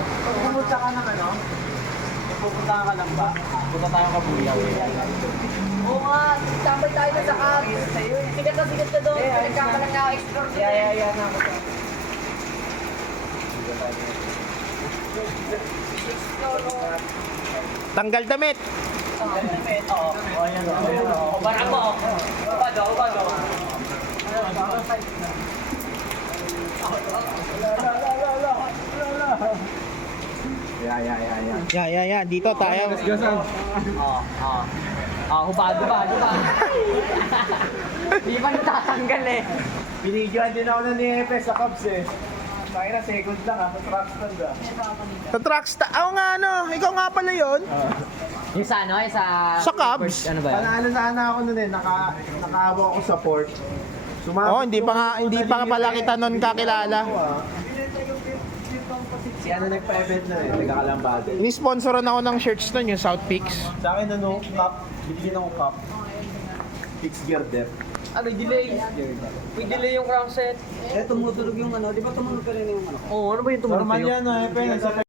Pag pumunta ka ng ano, pupunta ka lang ba? Punta tayong Kabuyaw. Oo nga, tambay tayo na sa cab. Sikat na doon. Nagkakalang na explore doon. Yeah na ako. Tanggal damit. Oo, ayan o. Bara mo. Ubado. Yan. Dito tayo. Hubado ba? Di ba natatanggal eh? Binigyan din ako ng ni sa Cubs eh. Kaya na second lang sa truck stand Sa truckstop. Oo nga ano. Ikaw nga pala yun. Yung sa ano? Yung Sa Cubs? First, ano ba yun? Panalo sana ako nun eh, nakahawa ako sa port. Oh, hindi pa nga pala kita nun kakilala. Si ano nagpa-event na eh, nagkakalambado. Ini-sponsoran ako ng shirts nun, yung South Peaks. Sa akin ano, cup, binigyan ako cup. Fixed gear depth. May delay. May delay yung crank set. Eh, tumutulog yung ano. Di ba tumunog ka rin yung ano? Oo, ano ba yung tumunog Normal sa'yo? yan, eh, pero